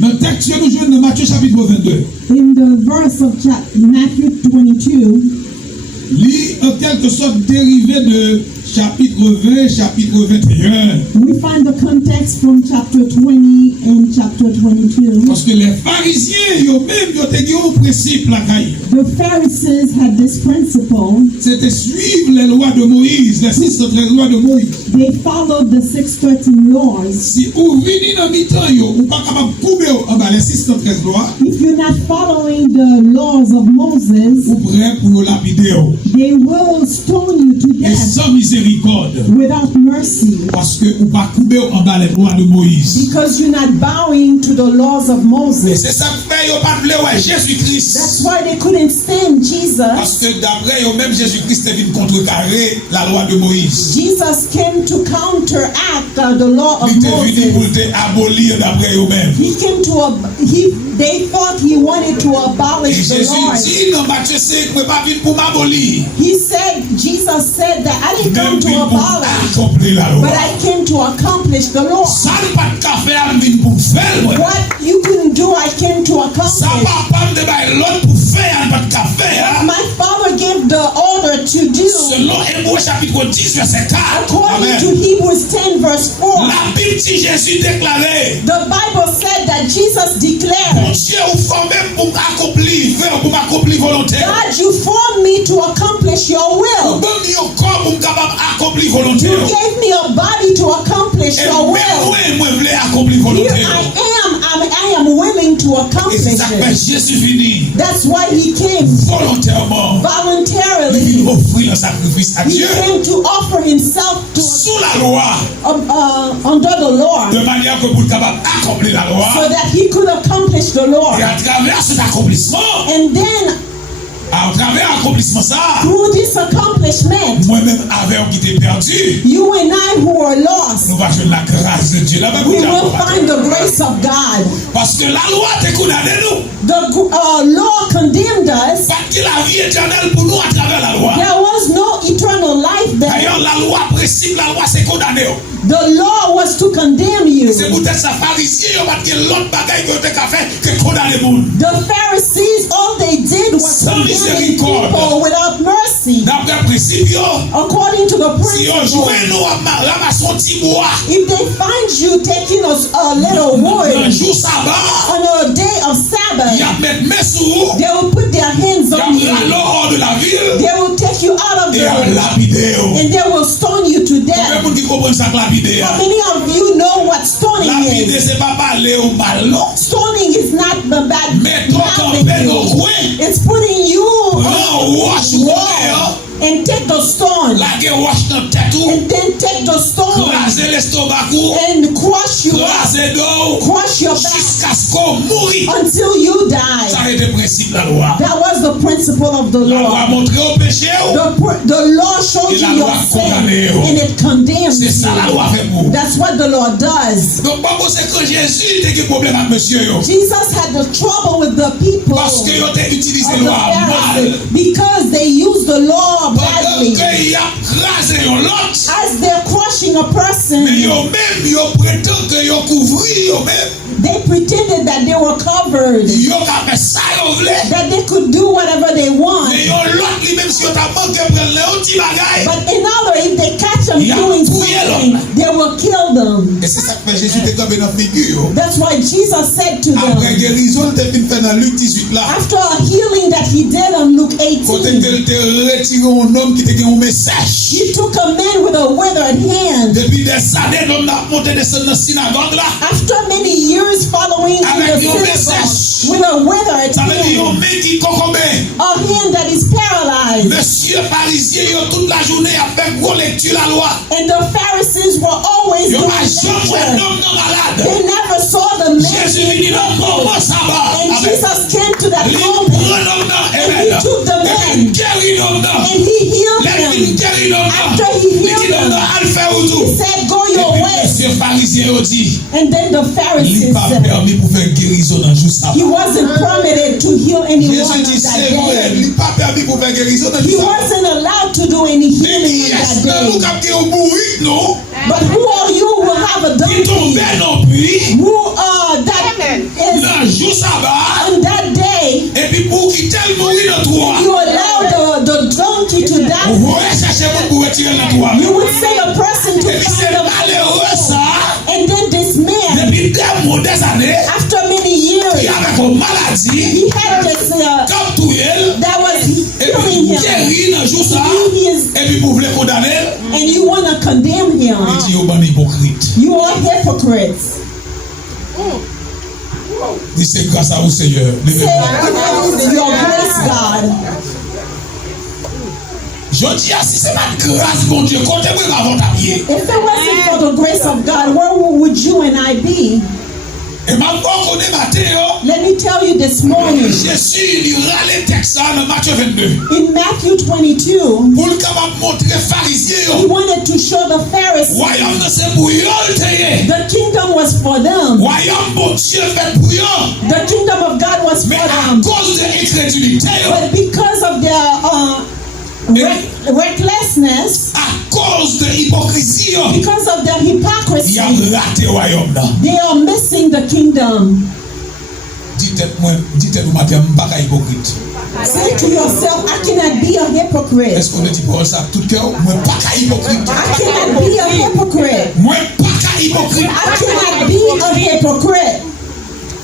Le texte que nous jouons de Matthieu chapitre 22. In the verse of Matthew 22, Lit en quelque sorte dérivé de chapitre 20, chapitre 21. we find the context from chapter 20 and chapter 22. Parce que les pharisiens, eux-mêmes, ils ont un principe là. The Pharisees had this principle. C'était suivre les lois de Moïse, les 613 lois de Moïse. They followed the 613 laws. Si vous venez dans mi-temps, vous n'êtes pas capable de couper en bas les 613 lois, If you're not following the laws of Moses, vous prêt pour le lapider. they will stone you to Et death sans miséricorde. without mercy. Parce que vous ne pas couper en bas les lois de Moïse. Because you're not bowing to the laws of Et Moses. c'est ça que fait, vous pas de ouais, Jésus-Christ. That's why they couldn't stand Jesus. Parce que d'après eux-mêmes, Jésus-Christ est venu contrecarrer la loi de Moïse. Jesus came to counteract the law of Il est venu pour Moses. te abolir d'après eux-mêmes. He came to they thought he wanted to Et abolish the Jésus laws. dit dans Matthieu 5, vous ne pas venir pour m'abolir. Jesus said that I didn't Même come to venu pour abolish, accomplir la loi. but I came to accomplish the law. Ça ne pas de café à venir pour faire. What you couldn't do, I came to Ça accomplish. pas de bail l'autre pour faire, pas de café. My Father gave the order to do. Selon Hébreux chapitre 10, verset 4. According to Amen. Hebrews 10 verse 4, La Bible dit Jésus déclaré. the Bible said that Jesus Mon declared, Dieu, vous formez pour m'accomplir volontaire. God, you formed me to accomplish your Vous will. donnez un corps pour m'accomplir You volontaire. gave me a body to accomplish Et your moi, will. moi, je voulais accomplir Here volontaire. I am willing to Et accomplish c'est ça que it. Jésus venu That's why he came volontairement. Il voluntarily. vient offrir un sacrifice à He Dieu came to offer himself to sous la loi, under the law, de manière que vous capable d'accomplir la loi. so that he could accomplish the law. Et à travers cet accomplissement, And then à travers l'accomplissement ça, through this accomplishment, moi-même avec qui était perdu, you and I who are lost, nous allons jouer la grâce de Dieu. La Bible we dit will encore. find the grace of God. Parce que la loi te condamné nous. The law condemned us. Parce que la vie éternelle pour nous à travers la loi. There was no eternal life there. D'ailleurs, la loi précise, la loi c'est condamné. The law was to condemn you. C'est peut-être sa pharisien, parce que l'autre bagaille que tu as fait, que condamner le monde. The Pharisees, all they did was Sans condemning miséricorde. people without mercy. D'après le principe, According to the si on principle, joue nous ramassons un petit bois, if they find you taking a little un wood jour sabbat, on a day of il y Sabbath, a mettre mes sous, they will put their hands on il y a you. l'hors de la ville, They will take you out of et il y a the lapidé. and they will stone you to Combien death. de monde qui comprend ça que lapidé? How many of you know what stoning Lapidé, is? c'est pas parler au mal, non. Stoning is not the bad Mais toi, quand mouthing peine au you. coin, It's putting you wash on the wall and take the stone la guerre wash dans tête ou, and then take the stone craser l'estomac ou, and crush you up, craser dos, crush your back jusqu'à ce qu'on mourit. until you Ça die. a été le principe de la loi. That was the principle of the La loi a law. montré au péché ou, The law showed Et la you your loi sin condamnait. and it condemns c'est ça la you. loi fait pour. That's what the law does. Donc, pas c'est que Jésus était un problème avec monsieur. Yo. Jesus had the trouble with the people Parce que yo t'ai utilisé of la the loi mal. Pharisees because they used the law Pendant badly. qu'il a crasé l'autre, As they're crushing a mais person, yo même, yo prétend que yo couvri yo même. they pretended that they were covered, Yo ka fait ça yo vle. that they could do whatever they want. Mais yo l'autre lui même si yo t'a manqué prendre le petit bagage. But in order, if they catch them Yeah, doing fouillez something, l'homme. they will kill them. Et c'est ça que fait Jésus te comme dans figure. That's why Jesus said to Après them, guérison, il te fait dans Luc 18 là. after a healing that he did on Luke Quand 18, il te retiré un homme qui te un message. he took a man with a withered hand. Depuis des années, l'homme a monté dans la synagogue là. After many years following in Avec the un synagogue message. with a withered Ça veut dire un hand, mec qui concombe. a hand that is paralyzed. Monsieur pharisien, yo toute la journée a fait gros lecture la loi. And the Pharisees were always Yo doing pas jamais un lecture. homme non malade. They never saw the Jésus man. venu dans le moment sabbat. And Jesus came to that Il moment prend l'homme dans and he took the man il guérit l'homme dans. and he healed Il him. guérit l'homme dans. After he Il healed dit l'homme dans, him, al fait ou tout. he said, go Et your puis way. monsieur pharisien a dit, And then the il Pharisees n'est pas said, permis pour faire guérison dans le jour sabbat. he wasn't permitted to heal anyone Jésus on dit, that c'est vrai, il day. n'est pas permis pour faire guérison dans le He jour sabbat. wasn't allowed to do any Mais healing qui on est-ce that que nous day. captons au bourrique, non? But who are you who have a Qui tombe donkey non plus? who that retirer dans toi. You would send a person to Et puis c'est find them. malheureux ça. And then this man, Depuis des années, after many il years, avait une maladie, he had this comme tout elle, that was et killing puis him. guéri dans jour ça, He is, et puis vous voulez condamner, and you want to condemn him. il dit au bon hypocrite. You are hypocrites. Dis c'est grâce à vous Seigneur. Say, it is your grace, God. Je dis si c'est ma grâce bon Dieu, comptez-moi avant ta pied. If it wasn't for the grace of God, where would you and I be? Et ma bon qu'on est matin, Let me tell you this morning, Jésus il râle texte dans Matthieu 22. in Matthew 22, Pour le capable montrer pharisiens, he wanted to show the Pharisees royaume c'est pour eux le tailler. the kingdom was for them. Royaume bon Dieu fait pour eux. The kingdom of God was Mais for à them. cause de l'incrédulité, But because of their recklessness, à cause de l'hypocrisie, because of their il hypocrisy, a raté le royaume là. they are missing the kingdom. Dites-moi matin, je ne suis pas hypocrite. Say to yourself, I cannot be a hypocrite. Est-ce qu'on a dit pour ça tout cœur? Je ne suis pas hypocrite. I cannot be a hypocrite. Moi, je ne suis pas hypocrite. I cannot be a hypocrite.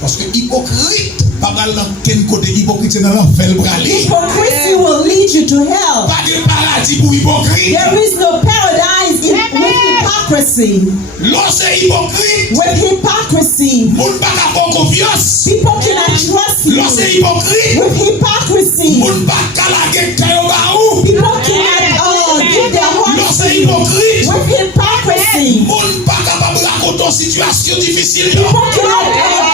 Parce que hypocrite, pas mal dans quel côté hypocrite, c'est dans l'enfer bralé. Hypocrisy will lead you to hell. Pas de paradis pour hypocrite. There is no paradise with hypocrisy. Lorsque hypocrite, With hypocrisy, moun pas avoir confiance. people cannot trust you. Lorsque hypocrite, With hypocrisy, moun pas calaguer tayo ba ou. people cannot give their hearts Lorsque to you. hypocrite, With hypocrisy, moun pas capable raconter une situation difficile. people cannot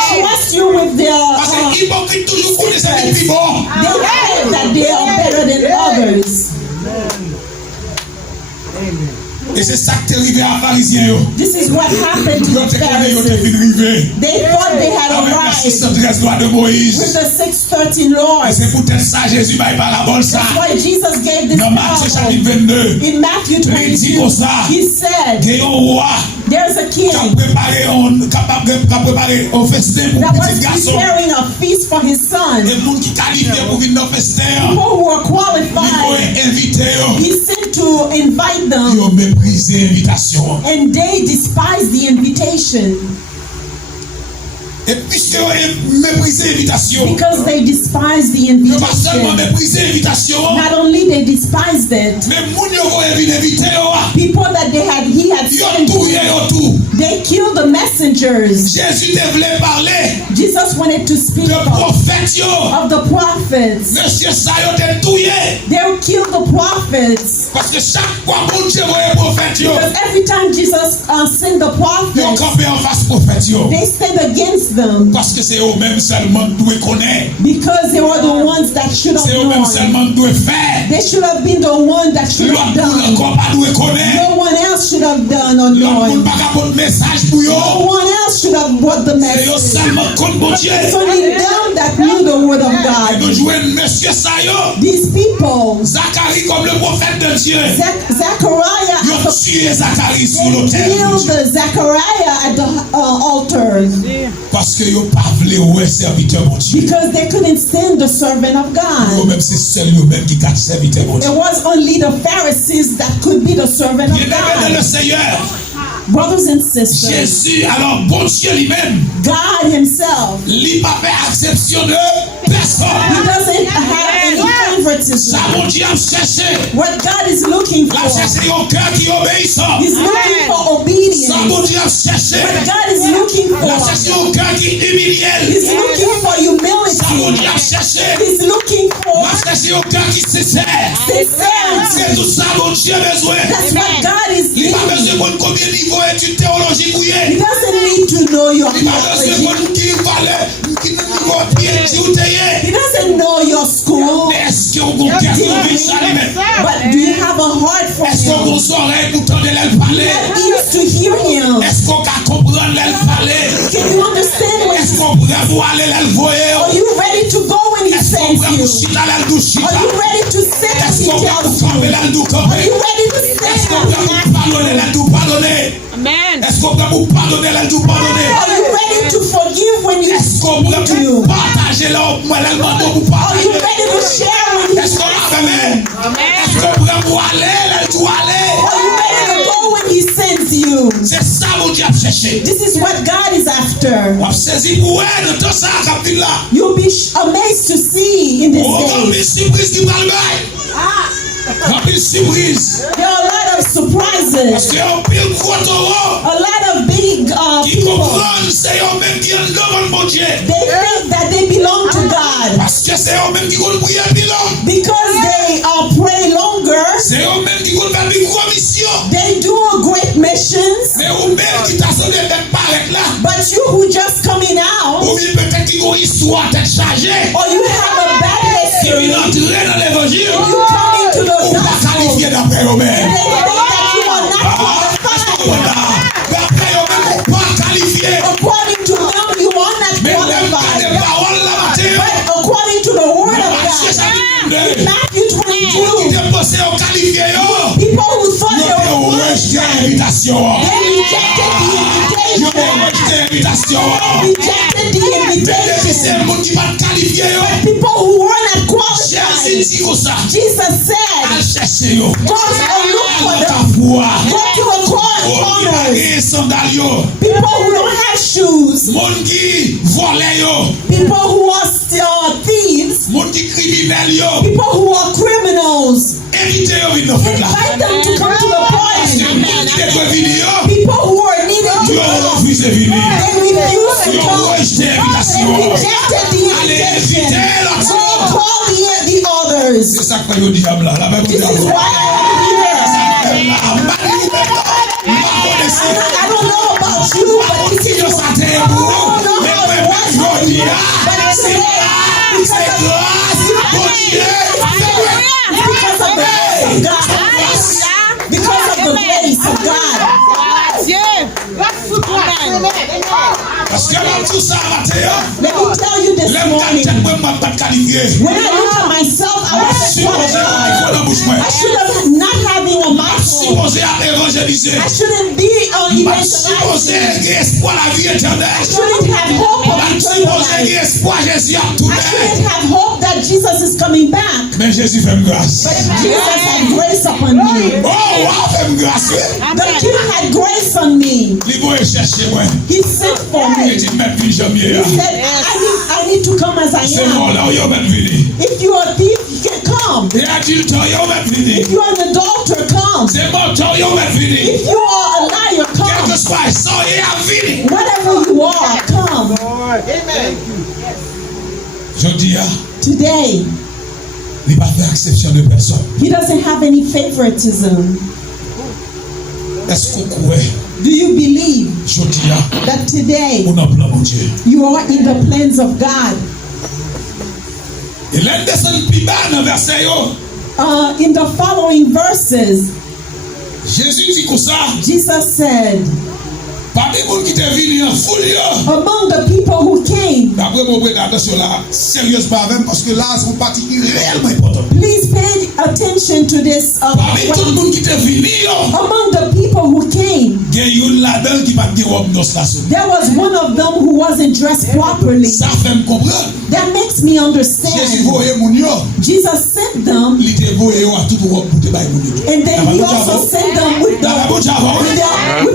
trust you with their Parce que hypocrite toujours connaît ça depuis bon. they think that they are better than others. Et c'est ça qui est arrivé à Pharisien. This is what happened to Yo the te connais, yo te Pharisees. fin rivé. They thought they had Avec la arrived 613 loi de with Moïse. the 613 Et laws. c'est peut-être ça Jésus m'a parabole ça. That's why Jesus gave this Dans Matthieu chapitre parable. 22. In Matthew Il dit 22, comme ça. he said, Il y a un roi there's a qui a king préparé un festin pour that un was petit garçon. preparing a feast for his son. Et monde qui qualifié pour venir dans le festin. People who were Il qualified, faut inviter. he sent to invite them, Ils ont méprisé l'invitation. and they despised the invitation Et puisque ils ont méprisé l'invitation, because they despised the ils n'ont pas seulement invitation. méprisé l'invitation, Not only they despised it, mais moun yo voye vin invité yo. people that he had Yo sent, tout, yo tout. they killed the messengers. Jésus te voulait parler Jesus wanted to speak de of prophètes yo. the prophets. Monsieur ça yo te touye. They would kill the prophets Parce que chaque fois moun Dieu voye prophète yo, because every time Jesus sent the yo prophets, campé en face prophète yo. they stand against them Parce que c'est eux-mêmes seulement qui connaissent. because they were the ones that should have C'est eux-mêmes known. seulement qui faire. They should have been the one that should have L'autre done. monde encore pas qui connaît. No one else should have done or L'autre monde known. pas qu'à bon message pour yo. No one else should have brought the C'est eux message. seulement contre bon Dieu. It's only them that knew the word of Et nous God. jouons monsieur ça yo. These people, Zacharie comme le prophète de Dieu. Zechariah, Ils ont tué Zacharie sur they l'autel. killed the Zechariah at the altars Parce que ils pas voulu ouais serviteur mon Dieu. because they couldn't stand the servant of God. Eux-mêmes c'est seul eux-mêmes qui gardent serviteur mon Dieu. It was only the Pharisees that could be the servant of Bien aimé le God. Seigneur. Brothers and sisters, Jésus, alors bon Dieu lui-même, God Himself, il n'a pas fait exception de He personne. doesn't have any favoritism. Ça mon Dieu a cherché. What God is looking La for, cherché un cœur qui obéissant. He's looking for Ça obedience. mon Dieu a cherché. What God is looking La for, cherché un cœur qui humilie. He's looking for Ça mon Dieu a humility. cherché. He's looking for La cherché un cœur qui sincère. sincerity. C'est tout ça mon Dieu a besoin. That's what God is Il n'a pas needing. besoin de combien de niveaux d'études théologiques ou He yé. doesn't need to know your Il n'a pas besoin theology. de qui valait, qui niveau pied ou t'ayé. He doesn't know your school. Mais est-ce qu'on a un cœur qui obéit ça lui-même? But do you have a heart for Est-ce qu'on a Him? des oreilles pour entendre elle parler? That ears to hear Him. Est-ce qu'on peut comprendre elle parler? Can you understand what Est-ce He's qu'on pourrait voir elle voyer? Are you ready to go when He Est-ce qu'on sends pourrait you? chita elle douchita? Are you ready to sit as Est-ce He qu'on tells peut camper you? elle dou Are camper? you ready to Est-ce stand qu'on as peut He pardonner elle dou pardonner? Amen. Est-ce qu'on peut pardonner elle dou pardonner? Are you ready to forgive when you Est-ce qu'on need to? peut partager là où elle demande pour Are you partager? ready to share when Est-ce qu'on a fait? Amen. Est-ce qu'on pourrait voir aller elle dou aller? chercher. This is what God is after. On saisi pour elle dans ça cap là. You'll be amazed to see in this Oh, mais day. surprise qui va le bail. Rapide surprise. There are a lot of Parce surprises. que un pile gros taureau A lot of big qui people. comprennent c'est eux même qui ont devant mon Dieu. They think that they belong to God Parce que c'est eux même qui vont prier bilan. because they pray longer. C'est eux même qui vont faire une grande mission. They do great missions. Mais eux même qui t'a sonné même paraître là. But you who just coming out, Ou bien peut-être qu'ils ont une histoire tête chargée. or you have a bad Qui history, viennent entrer dans l'évangile. you come into the Ou pas gospel, qualifié d'après eux and mêmes. they think that you are not qualified. D'après eux mêmes, pas qualifié. According to them, you are not Mais même pas qualified. des paroles là matin. But according to the word of Mathieu God, chapitre 2. Matthew Tout qui 22, te pensé au qualifié yo. people who thought Yo they te were rejeté qualified, l'invitation. they rejected the Yo te invitation. rejeté l'invitation. Rejected the Mais depuis c'est invitation. le monde qui va te qualifier yo. People who were not Jésus qualified. dit comme ça. Jesus said, Al chercher yo. go and look for Al them. kafwa. Go to the Moun qui corners. bagay sandal yo. People who don't have shoes. Moun qui vole yo. People who are still thieves. Moun qui criminel yo. People who are criminals. Invite yo vin nan fête là. Invite them to come to the Parce que party. moun qui devrait venir yo. People who are needed to Yo come. refuse de venir. They refuse to Yo come. rejeté They l'invitation. rejected the Allez invitation. inviter l'autre. Go call the others. C'est ça que fait yo diable là. La Bible This dit is là. why I'm here. I don't know about you, but this is what I don't know how it was for you. But today, because of the grace of God. Because of the grace of God. Parce que là, tout ça matin, Let me tell you this morning. When I look at myself, I wasn't qualified. I should have not having a microphone. I shouldn't be evangelizing. I shouldn't have hope of eternal life. I shouldn't have hope that Jesus is coming back. Mais Jésus fait grâce. But Jesus had grace upon me. Oh, wow, fait grâce. The King had grace on me. Il va chercher moi. He sent for Il me. dit même plus jamais. He said, I need to come as I C'est bon am. là où il va venir. If you are a thief, you can come. Et adulte, il va venir. If you are an adulterer, come. C'est bon, il va venir. If you are a liar, Quel come. que soit ça, il va venir. Whatever you are, come. Je dis, Today, il ne va pas faire exception de personne. he doesn't have any favoritism. Est-ce qu'on croit? Do you believe Je dis, that today on a plein mon Dieu. you are in the plans of God? Et l'un descend plus bas dans le verset, In the following verses, Jésus dit comme ça, Jesus said, parmi les gens qui étaient venus en foule, among the people who came, d'après mon prêt attention là, sérieusement avec parce que là, c'est une partie qui est réellement importante. please pay attention to this. Parmi tout le monde qui était venu, Among the people who came, il y a une là-dedans qui va dire robe noce là. there was one of them who wasn't dressed properly. Ça fait me comprendre. That makes me Jésus understand. voyait mon yo, Jesus sent them, il était voyé à toute robe pour te bailler mon yo. and then he also sent them with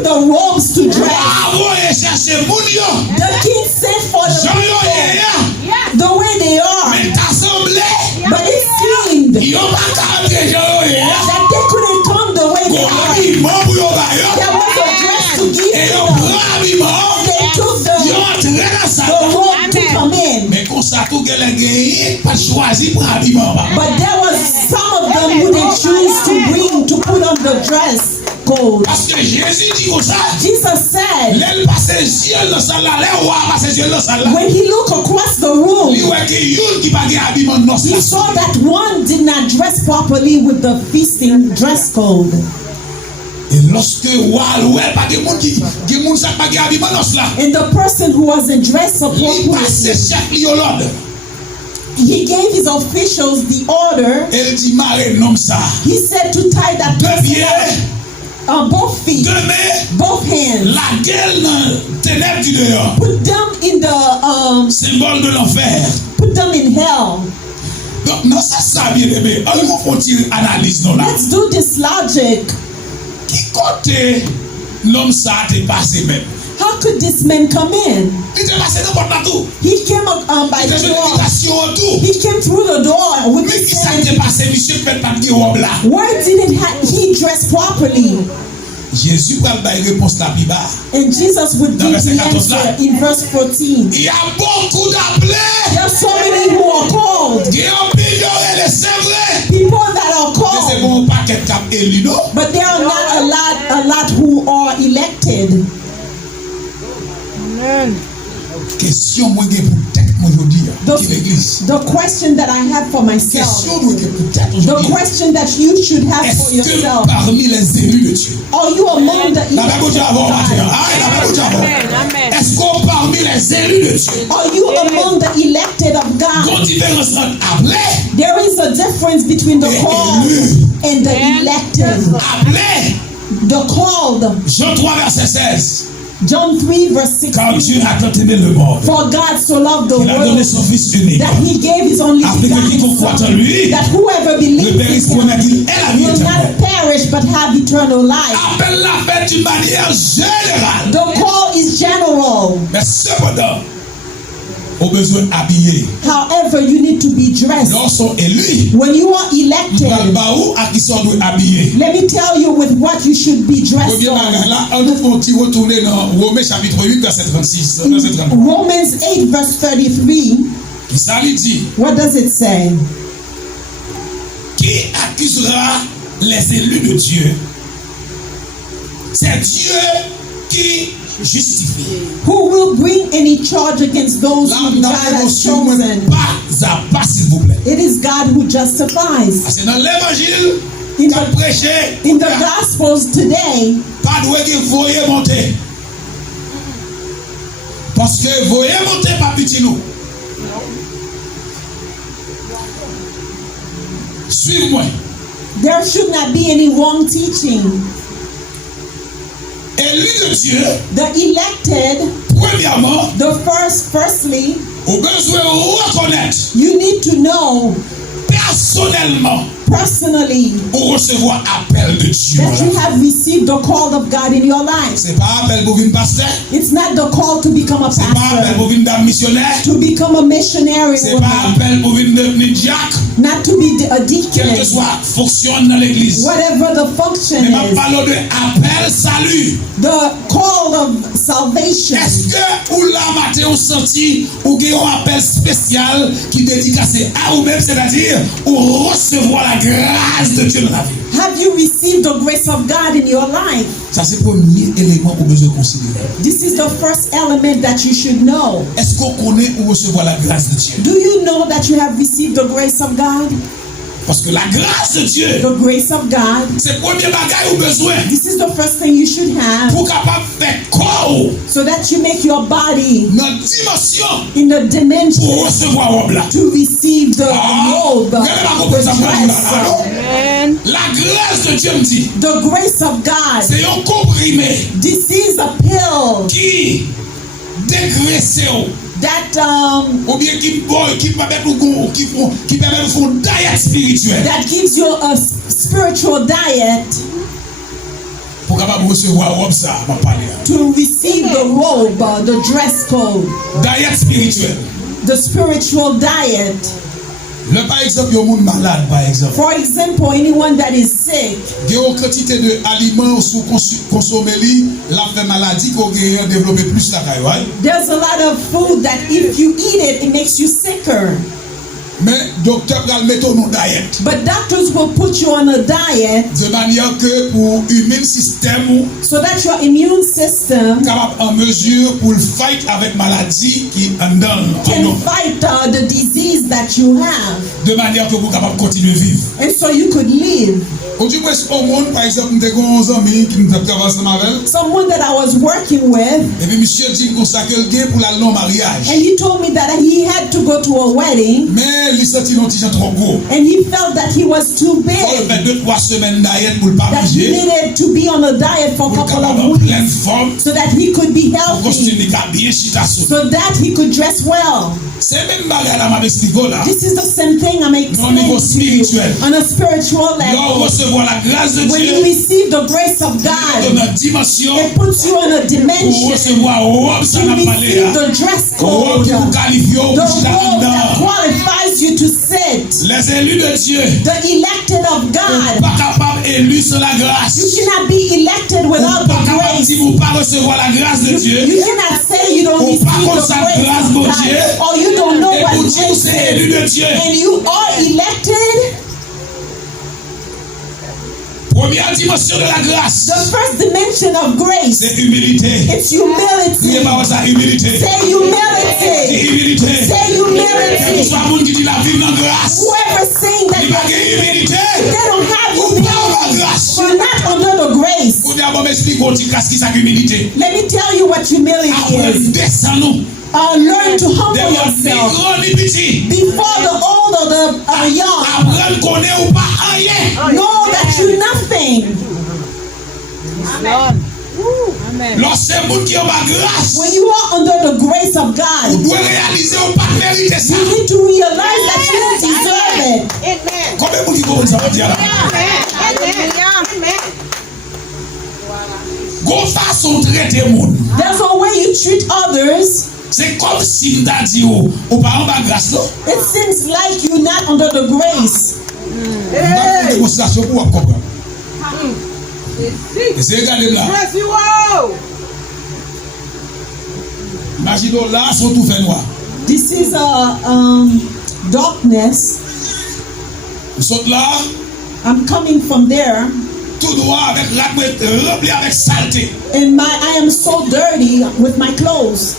the robes to dress. Ah, voyez chercher mon yo. The king sent for the Jean yo people the way they are, mais t'assemblée. but it seemed Yo pas capter Jean yo. that they couldn't come the way they Ko are. habillement pour yo ba yo. There was a dress to give Et yo them. prend habillement. They took Yo the entré dans ça. robe to come in. Mais comme ça tout qu'elle a gagné, pas choisi pour habillement. But there was some of them who they choose to put on the dress code. Parce que Jésus dit comme ça. Jesus said, L'aile passe ciel dans ça là, l'aile roi passe ciel dans ça là. when he looked across the room, Il voit que yon qui pas gagné habillement noce he là. saw that one did not dress properly with the feasting dress code. Et lorsque ouais pas de monde qui monde ça pas gagné habillement noce là. And the person who wasn't dressed Il passe appropriately, chef li l'ordre. he gave his officials the order. Elle dit marre nom ça. He said to tie that Deux person pieds, both feet, deux mains, both hands, la gueule dans ténèbres du dehors. put them in the Symbole de l'enfer. put them in hell. Donc non c'est ça bien aimé. On continue analyse non là. Let's do this logic. Qui côté l'homme ça t'est passé même. How could this man come in? Il était passé dans porte tout. He came by Il the était door. invitation tout. He came through the door with Mais the qui ça same. qui est passé, monsieur fait pas de robe là. Why didn't he dress properly? Jésus va le réponse la plus bas. And Jesus would Dans give verset the 14 là. answer in verse 14. Il y a beaucoup d'appelés. There are so many who are called. Il y a un million et c'est vrai. People that are Mais c'est called. bon paquet cap élu non? But there are not a lot who are elected. Question moi que pour tête aujourd'hui qui l'église. The question that I have for myself, Question moi que pour tête the aujourd'hui. question that you should have for Est-ce que yourself, parmi les élus de Dieu? are you among the La Bible dit elected avant of matin. God? Ah, la Bible dit avant. Est-ce qu'on parmi les élus de Dieu? Are you among the elected of Qu'on God? différence entre appelé, There is a difference between the called and the elected. appelé. The called, Jean 3 verset 16. John 3 verse Car 16. Dieu a tant aimé le monde. For God so loved the Il a donné world son Fils unique. that he gave his only Afin que begotten quiconque croit en Son, lui that whoever ne believes périsse in point, mais him qu'il ait la vie will éternelle. not perish but have eternal life. Appel l'a fait d'une manière générale. The call is general. Mais cependant, au besoin habillé. However, you need to be dressed. Lorsqu'on élus, When you are nous elected, parlons pas où à qui sont nous habillés. let me tell you with what you should be dressed Premier bagage on. là, on nous faut retourner dans Romains chapitre 8 verset 36. Verset 33. Romans 8 verse 33, Ça lui dit, what does it say? qui accusera les élus de Dieu? C'est Dieu qui justifie. Who will bring any charge against those Là, whom dans God has l'émotion, chosen? pas à pas, s'il vous plaît. It is God who justifies. C'est dans l'évangile In qu'a the, prêché. in the Gospels today, Pas de que voyez monter. Parce que voyez monter pas petit nous. Suivez-moi. there should not be any wrong teaching. Élu de Dieu, The elected, premièrement, firstly, au besoin de reconnaître you need to know personnellement personally pour recevoir appel de Dieu. that you have received the call of God in your life. C'est pas appel pour venir pasteur, It's not the call to become a c'est pas appel pour pastor, venir d'un missionnaire, to become a missionary c'est woman, pas appel pour venir devenir diacre, not to be a quelle que deacon, soit fonction dans l'église. whatever the function Mais ma is, parole de appel salut. the call of salvation. Est-ce que ou la matin on senti ou qu'il y a un appel spécial qui dédicacé à ou même, c'est-à-dire ou recevoir la grâce de Dieu dans la vie? Have you received the grace of God in your life? Ça c'est le premier élément qu'on besoin considérer. This is the first element that you should know. Est-ce qu'on connaît ou recevoir la grâce de Dieu? Do you know that you have received the grace of God? Parce que la grâce de Dieu, The grace of God. c'est le premier bagage ou besoin This is the first thing you should have pour capable faire corps so that you make your body dans dimension in the dimension pour recevoir robe là. to receive the robe, Regardez pas the comprendre ça pour nous là, dress. non? La grâce de Dieu me dit, The grace of God. c'est un comprimé This is a pill qui dégraisse that ou bien qui permet de faire une diète spirituelle that gives you a spiritual diet pour capable recevoir robe ça, ma parler. to receive the robe, the dress code, Diète spirituelle. the spiritual diet. Le par exemple, il y a un monde malade par exemple. For example, anyone that is sick, Il y a une quantité d'aliments sous consommer la fait maladie qu'on a développé plus la caille, right? there's a lot of food that if you eat it, it makes you sicker. Mais docteur va le mettre en diète But doctors will put you on a diet de manière que pour immune système so that your immune system capable en mesure pour le fight avec maladie qui en donne can fight the disease that you have, de manière que vous capable continuer vivre. and so you could live. Quand tu vois au monde par exemple, nous avons 11 amis qui nous travaillent ensemble avec. Someone that I was working with, Et puis monsieur dit qu'on s'accueille bien pour la non mariage. and he told me that he had to go to a wedding, Mais il sentit un petit gens trop gros. and he felt that he was too Il big, fait 2-3 semaines diète pour le pas that he manger, needed to be on a diet for a pour le couple capable of en weeks pleine forme, so that he could be pour continuer healthy, à bien chita sous. so that he could dress well. C'est même bagarre là m'a expliqué là. This is the same thing I'm explaining niveau to you spirituel. on a spiritual Là level. recevoir la grâce de When you Dieu. receive the grace of Dans God, notre dimension. it puts you in a Pour dimension recevoir robe ça to n'a pas receive l'air. the dress Robe code, qui vous qualifie au the bout robe that dedans. qualifies you to sit. Les élus de Dieu. The elected of God. Pas capable élu sans la grâce. You cannot be elected without Pas the capable grace. si vous pas recevoir la grâce de Dieu. You cannot say you don't Ou receive pas the comme ça grace grâce of de God, Dieu. or you don't know Et what pour dire grace c'est élu is, de Dieu. and you are elected. Première dimension de la grâce. The first dimension of grace, C'est humilité. it's humility. Criez pas ça humilité. Say C'est humility. humilité. Say Quel que humility. soit le monde qui dit la vie dans grâce. Whoever's saying that Il va gagner humilité. they don't have Ou pas la humility, grâce. you're not under the grace. Vous dites, bon, m'explique, on dit qu'est-ce qui c'est humilité. Let me tell you what humility Après, is. descends-nous. Learn to humble Devant les yourself grands, les petits. before the old or the young. Apprendre qu'on est ou pas rien. Know that you're nothing. Lorsque le monde qui a ma grâce, When you are under the grace of vous God, devez réaliser ou pas mériter ça. you need to realize that you don't deserve it. Combien de monde qui comprend ça va dire là? Gon façon de traiter le monde. There's a way you treat others. C'est comme si on dit ou pas en bas grâce non. It seems like you're not under the grace. On va faire une démonstration pour comprendre. C'est regardez là. Imaginons là, sont tout fait noir. This is a darkness. Nous sommes là, I'm coming from there, tout noir avec rempli avec saleté. and I am so dirty with my clothes.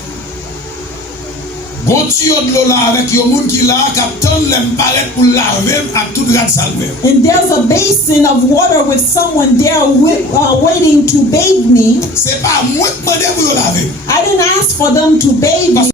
Gon tuyau de l'eau là avec yon moun qui là captant l'aime paraître pour laver avec tout grade sale. And there's a basin of water with someone there waiting to bathe me. C'est pas moi qui demande pour laver. I didn't ask for them to bathe Parce